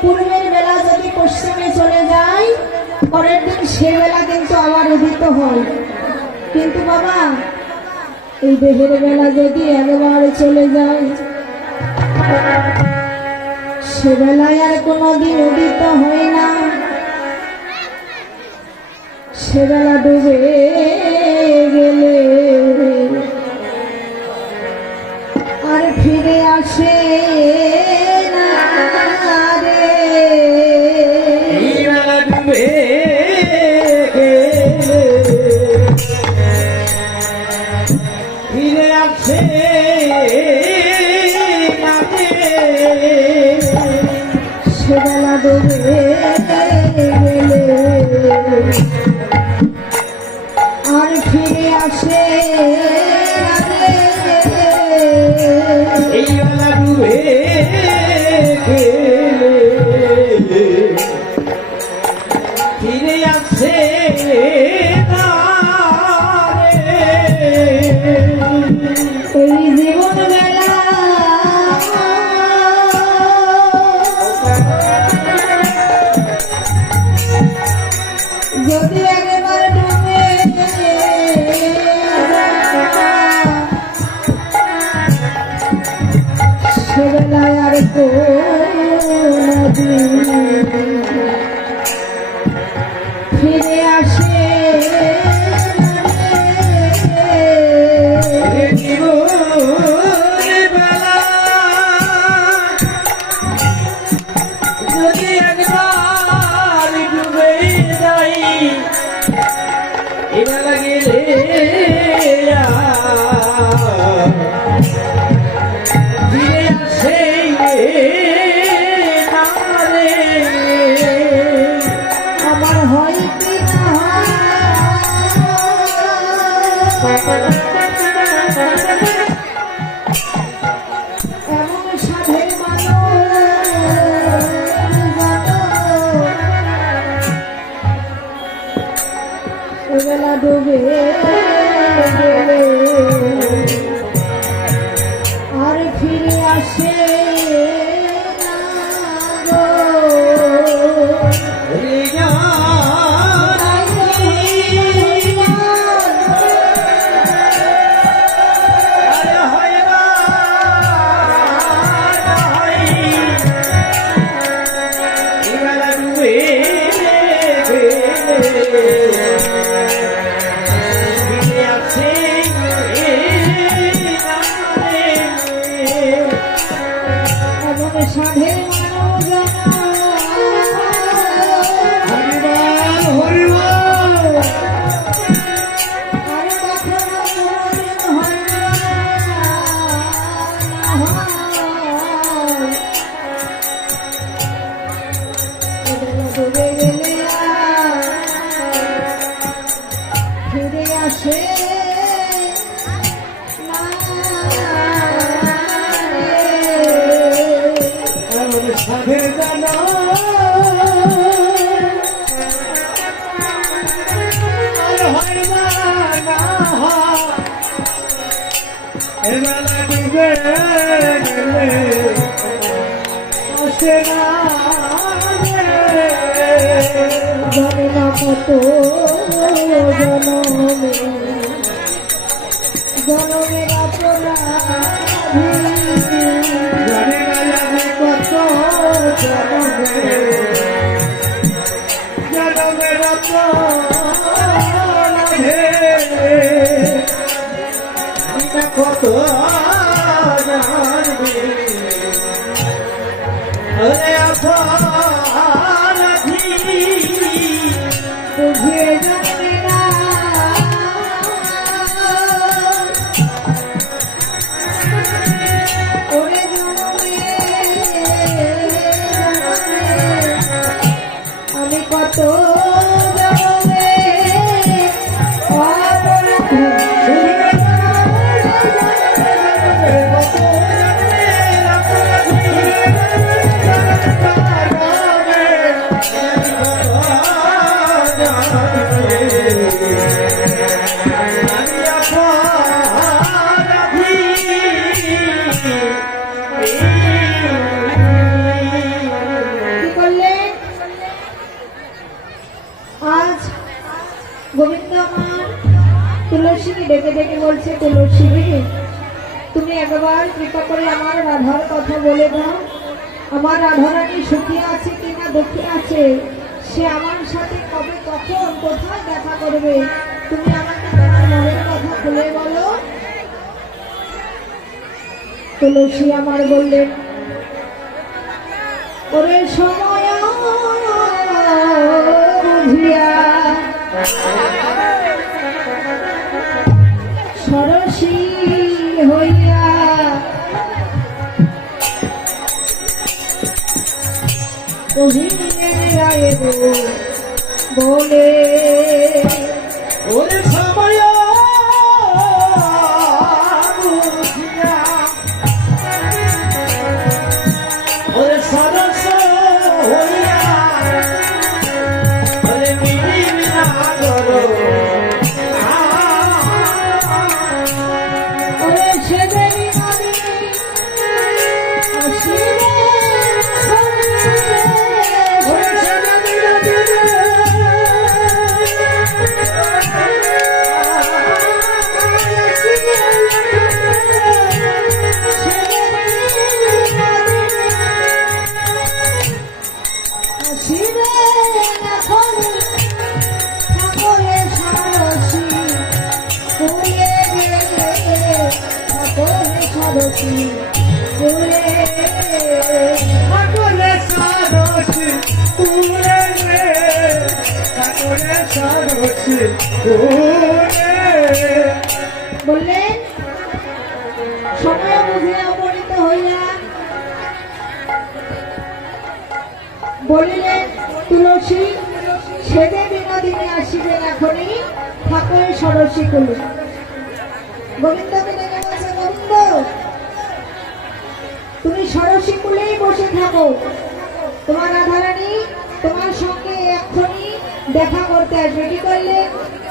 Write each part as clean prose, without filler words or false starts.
পূর্বের বেলা যদি পশ্চিমে চলে যায়, পরের দিন সে বেলা কিন্তু আবার উদিত হয়। কিন্তু বাবা, এই দেহের বেলা যদি একবার চলে যায়, সে বেলায় আর কোনোদিন উদিত হয় না। সে বেলা ডুবে গেলে আর ফিরে আসে না রে। এই বেলা ডুবে ফিরে আসে না রে। সে বেলা ডুবে গেলে আর ফিরে আসে না রে। এই বেলা ডুবে ফিরে আসে না রে। এই জীবন বেলা যদি একবার ডুবে সেবেলায় আর কোনদিন ফিরে আসে জীবনের বেলা যদি একবার ডুবে যাই, এ বেলা গেলে ফিরে আসে না রে। আমার হয় কি না এমন সাধের বেলা ডুবে গেলে আর ফিরে আসে না গো। সাধের ডুবে গেলে ফিরে আসে না রে। সাধের জানা আর হয় না এবেলা ডুবে গেলে আসে না রে। জানে না কত জনমে জনমের অপরাধী, জানি না জানি কত জনমে জনমের অপরাধে কত জানবে ওরে অপরাধী। বুঝিয়ে জানে না ওরে জনমে আমি কত জনমে অপরাধী। বলছে, তুলসী তুমি একবার কৃপা করে আমার রাধার কথা বলে দাও, আমার রাধারানী সুখী আছে কিনা দুঃখী আছে, সে আমার সাথে কবে কখন কোথায় দেখা করবে, তুমি আমাকে তোমার মনের কথা খুলে বলো। তুলসী আমার বললেন, ওরে সময় বুঝিয়া সরসী হইয়া কহিলেন রায় গো বলে, ওরে সময় বুঝিয়া, ওরে সরস হইয়া, ওরে মিলিন না করো, ওরে সেদেরই নদী আসিবে ওরে সেদিন নদীরে, আসিবে এখন ঠাকুরে সারসী ফুলে গেলে, ঠাকুরে সারসী ফুলে ঠাকুরে সারসী তুলে রে, ঠাকুরে সারসী তুলে। বললেন, সময় বুঝে অপরিত হইয়া বলিলেন, তুলসী সেদে বিনোদিনী আসিবেন এখনই ঠাকুরের সরসী কুলে। গোবিন্দকে ডেকে বলছে, গোবিন্দ তুমি সরসী কুলেই বসে থাকো, তোমার রাধারানী তোমার সঙ্গে এক্ষুনি দেখা করতে আসবে। কি করলে,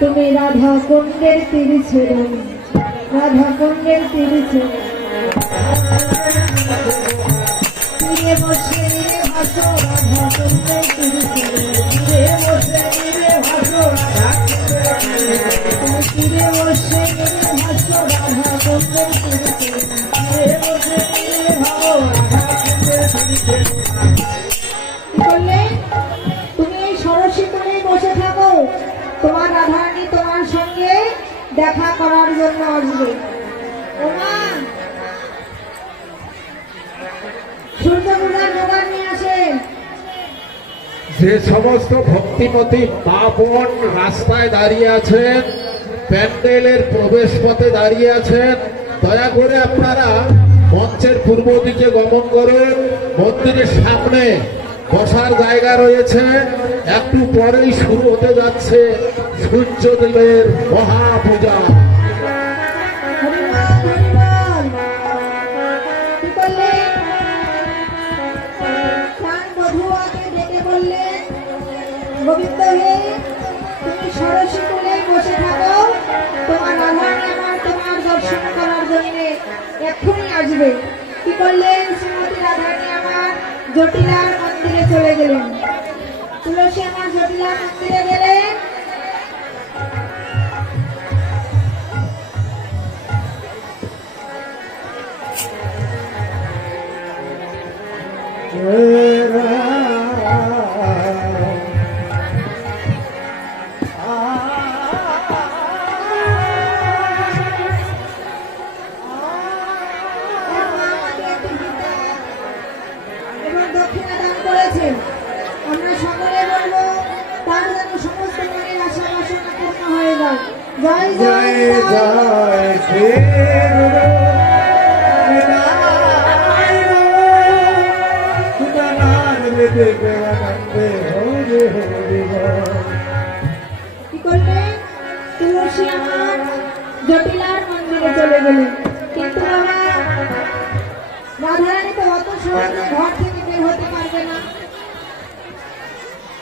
তুমি রাধা কুণ্ডের তীরে ছেড়ে, রাধা কুণ্ডের তীরে ছেড়ে তীরে বসে নীরে ভাসো, রাধা কুণ্ডের তীরে ছেড়ে তীরে বসে নীরে ভাসো, তুমি তীরে বসে নীরে ভাসো, রাধা কুণ্ডের তীরে ছেড়ে তীরে বসে নীরে ভাসো, রাধা কুণ্ডের তীরে ছেড়ে। কি করলে, তুমি এই সরসী কুলেই বসে থাকো, তোমার রাধারানী তোমার সঙ্গে দেখা করার জন্য আসবে। ওমা সূর্য পূজার জোগাড় নিয়ে আসেন। যে সমস্ত ভক্তিমতী মা বোন রাস্তায় দাঁড়িয়ে আছেন, প্যান্ডেলের প্রবেশ পথে দাঁড়িয়ে আছেন, দয়া করে আপনারা মঞ্চের পূর্ব দিকে গমন করুন। মন্দিরের সামনে বসার জায়গা রয়েছে, একটু পরেই শুরু হতে যাচ্ছে সূর্যদেবের মহাপূজা। হরিবল, হরিবল। কি করলেন, প্রাণ বধূয়াকে ডেকে বললেন, গোবিন্দ হে তুমি সরসী কুলে বসে থাকো, তোমার রাধারানী আমার তোমার দর্শন করার জন্য এক্ষুনি আসবে। কি করলেন, শ্রীমতী রাধারানী আমার জটিলার মন্দিরে চলে গেলেন। তুলসী আমার জটিলার মন্দিরে গেলেন। আমাকে একটি গীতা এবং দক্ষিণা দান করেছেন। আমরা সকলে বলবো, তার যেন সমস্ত মনের আশা বাসনা পূর্ণ হয়ে যায়। জয় জয় জয় জয়। জয় শ্রী গুরু বিনায় সুদানন্দে দেবানন্দে হরি হরি বল। কি করলেন, তুলসী আমার জটিলার মন্দিরে চলে গেলেন। কিন্তু বাবা রাধারানী তো অত সহজে ঘর থেকে বের হতে পারবে না,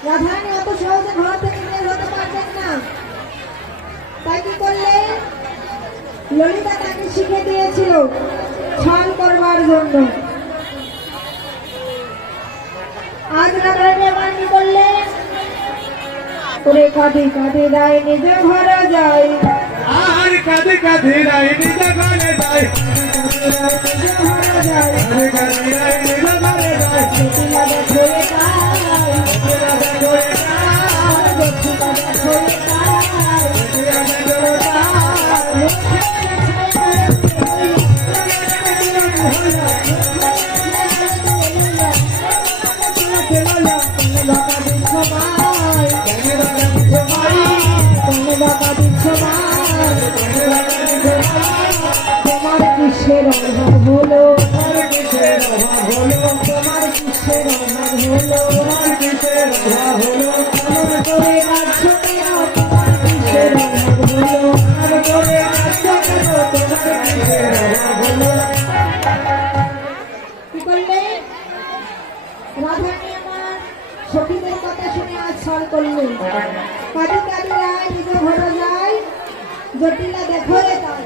রাধারানী অত সহজে ঘর থেকে বের হতে পারবেন না। তাই কি করলে, ললিতা তাকে শিখে দিয়েছিল ছল করবার জন্য। আজ রাধারানী আবার কি করলে, ওরে কাঁদে কাঁদে রায় নিজ ঘরে যায়, আর কাঁদি কাঁদি রাই নিজ ঘরে যাই কাঁদি কাঁদি রাই নিজ ঘরে যাই জটিলা দেখো একাই রাজা করে যাই জটিলা দেখো একাই রাজা করে যাই তোমার কিসের অভাব হলো আমার কিসের অভাব হলো তোমার কিসের অভাব হলো আমার কিসের অভাব হলো আমার করে রাখছো কেন তোমার কিসের অভাব হলো আমার করে রাখছো কেন তোমার কিসের অভাব হলো কি করলে রাধারানী আমার সখীদের কথা শুনে আজ ছল করলেন কাঁদি কাঁদি রায় নিজ ঘরে যায় জটিলা দেখো রে তাই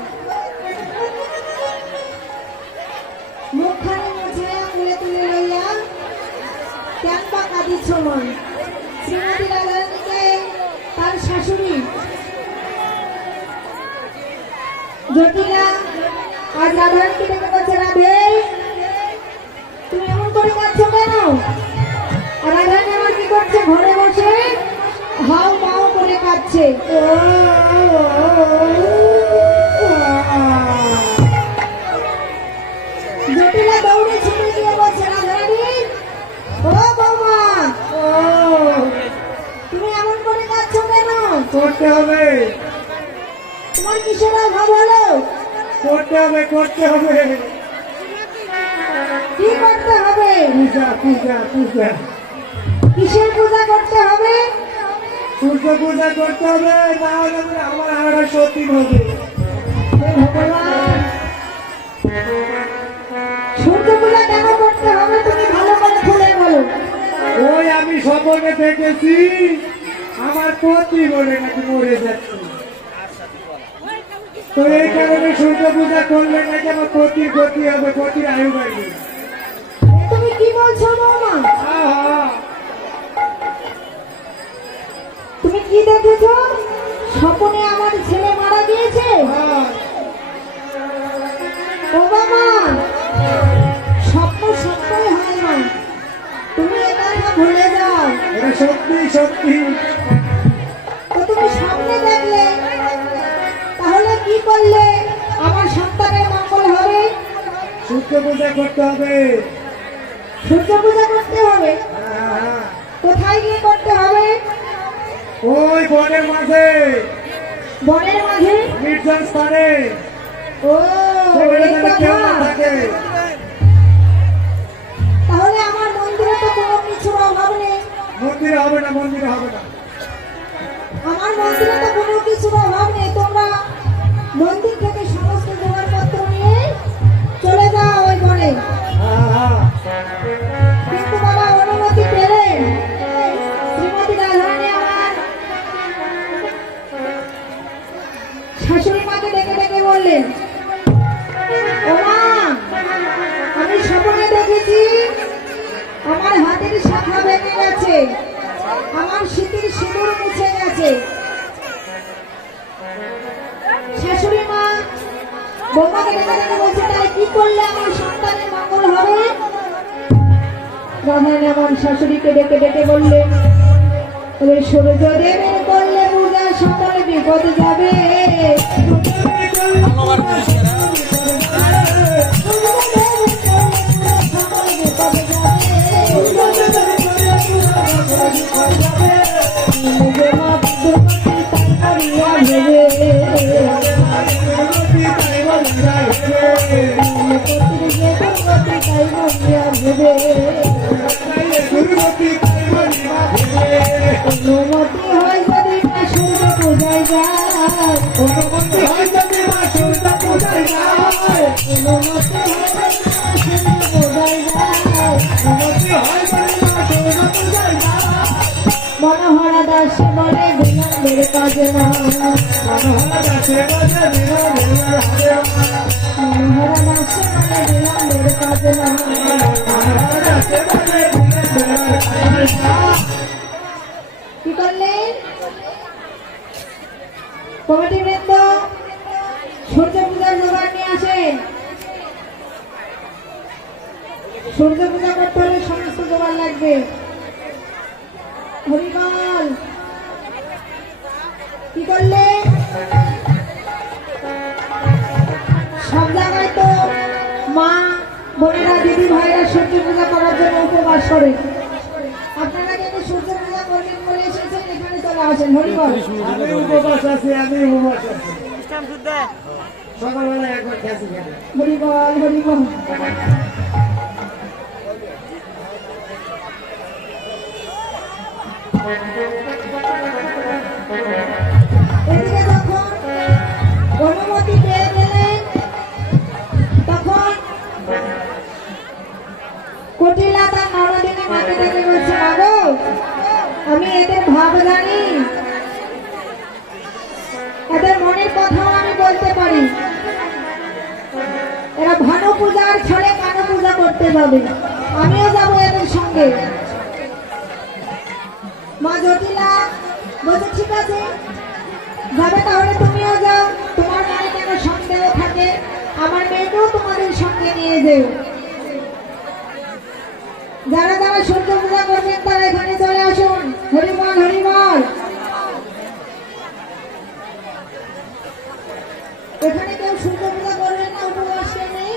মুখখানে মুছে আঙুলে তুলে লইয়া কেন বা কাঁদিছ মন শ্রীমতী রাধারানীকে তার শাশুড়ি জটিলা আজ রাধারানীকে ডেকে বলছে রাধে তুমি এমন করে কাঁদছো কেন আর রাধারানী আমার কি করছে ঘরে বসে হাও মাও করে কাঁদছে জটিলা দৌড়ে ছুটে গিয়ে বলছে রাধারানী ও বৌমা তুমি এমন করে কাঁদছো কেন করতে হবে তোমার কিসের অভাব হলো করতে হবে করতে হবে কি করতে হবে পূজা পূজা পূজা কিসের পূজা করতে হবে সূর্য পূজা করতে হবে না হলে আমার আড়া সত্যি হবে হে ভগবান সূর্য পূজা কেন করতে হবে তুমি ভালো করে খুলে বলো ওই আমি স্বপ্নে দেখেছি আমার পতি বলে নাকি মরে যাচ্ছে তো এই কারণে সূর্য পূজা করলে নাকি আমার পতির ক্ষতি হবে পতির আয়ু বাড়বে তুমি কি বলছো বৌমা আহা, তুমি কি দেখেছো স্বপ্নে আমার ছেলে মারা গিয়েছে আহা, ও বাবা স্বপ্ন সত্যই হয় না তুমি এ কথা ভুলে যাও এটা সত্যি সত্যি তো তুমি স্বপ্নে দেখলে তাহলে কি করলে আমার সন্তানের মঙ্গল হবে সূর্য পূজা করতে হবে সূর্য পূজা করতে হবে আহা, কোথায় গিয়ে করতে হবে ওই বনের মাঝে বনের মাঝে নির্জন স্থানে ও সেখানে এই যেন কেউ না কথা। থাকে তাহলে আমার মন্দিরে তো কোনো কিছুর অভাব নেই মন্দিরে হবে না মন্দিরে হবে না আমার মন্দিরে তো কোনো কিছুর অভাব নেই তোমরা মন্দির থেকে সমস্ত জোগাড়পত্র নিয়ে চলে যাও ওই বনে আহা, কিন্তু বাবা অনুমতি পেলেন শ্রীমতী রাধারানী আমার শাশুড়ি মাকে ডেকে ডেকে বললেন ও মা আমি স্বপ্নে দেখেছি আমার হাতের শাখা ভেঙে গেছে আমার শীতের সিঁদুর মুছে গেছে শাশুড়ি মা বৌমাকে ডেকে ডেকে বলছে তাই কি করলে আমার সন্তানের মঙ্গল হবে রাধারানী আমার শাশুড়িকে ডেকে ডেকে বললেন তবে সূর্যদেবের করলে পূজা সকল বিপদ যাবে সকল বিপদ যাবে নিজে মা দুর্গতি তাই করিয়া ভেবে পতির যে দুর্গতি তাই করিয়া ভেবে অনুমতি হয় যদি মা সূর্য পূজায় যায় অনুমতি হয় যদি মা সূর্য পূজায় যায় মনোহরা দাস বলে বিলম্বের কাজ না মনোহরা দাস বলে বিলম্বের কাজ না কি করলেন কমিটি বৃন্দ সূর্য পূজার জোগাড় নিয়ে আসেন। সূর্য পূজা করতে হলে সমস্ত জোগাড় লাগবে। হরিবল, কি করলে? সব জায়গায় তো মা বোনেরা দিদি ভাইরা সূর্য পূজা করার জন্য উপবাস করে। আপনারা কিন্তু সূর্য পূজা করবেন বলে এসেছেন, এখানে চলে আসেন। হরিবল, আমি উপবাস আছি, আমি উপবাস আছি। সকালবেলা একবার খেয়েছি কেন? হরিবল, হরিবল। এদিকে যখন অনুমতি পেয়ে গেলেন, তখন কুটিলা তার নরদিনী মাকে ডেকে বলছে, মাগো, আমি এদের ভাব জানি, এদের মনের কথাও আমি বলতে পারি। এরা ভানু পূজার ছলে কানু পূজা করতে যাবে, আমিও যাবো এদের সঙ্গে। মা জটিলা বলছে, ঠিক আছে যাবে, তাহলে তুমিও যাও। তোমার মনে কেন সন্দেহ থাকে, আমার মেয়েকেও তোমাদের সঙ্গে নিয়ে যেও। যারা যারা সূর্য পূজা করবেন তারা এখানে চলে আসুন। হরিবল, হরিবল। এখানে কেউ সূর্য পূজা করবেন না, উপবাস নেই।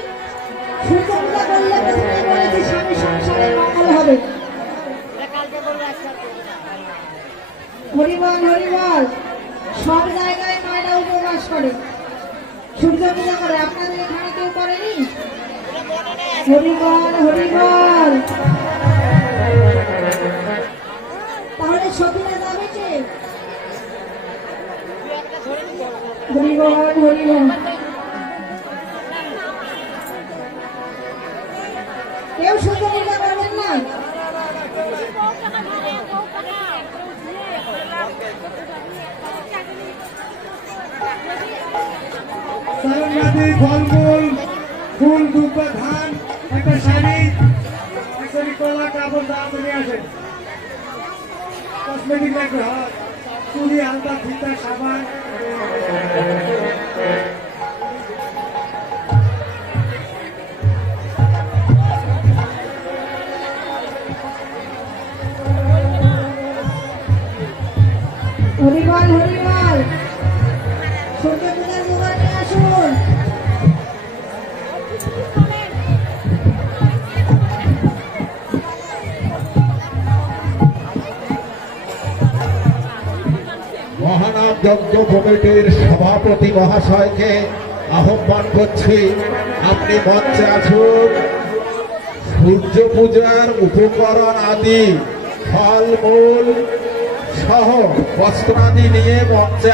সূর্য পূজা করলে প্রথমে বলেছি স্বামী সংসারে মঙ্গল হবে। হরিবল, হরিবল। সব জায়গায় মায়েরা উপবাস করে, সূর্য পূজা করে। আপনাদের এখানে কেউ করেনি? হরিবল, হরিবল। তাহলে সতীরা যাবে কে? হরিবল, হরিবল। কেউ সূর্য পূজা করবেন না? সারঙ্গাদি, ফলমূল, ফুল, দুব্বা, ধান, একটা শাড়ি, একটা কলা, কাপড়, দাঁড়া নিয়ে আসেন। কসমেটিক লাগবে, হাত, চুড়ি, আলতা, ফিতা, সাবান। হরিবল, হরিবল। সূর্য পূজার জোগাড় নিয়ে আসুন। মহানাম যজ্ঞ কমিটির সভাপতি মহাশয়কে আহ্বান করছি, আপনি মঞ্চে আসুন। সূর্য পূজার উপকরণ আদি, ফল মূল সহ বস্ত্রাদি নিয়ে মঞ্চে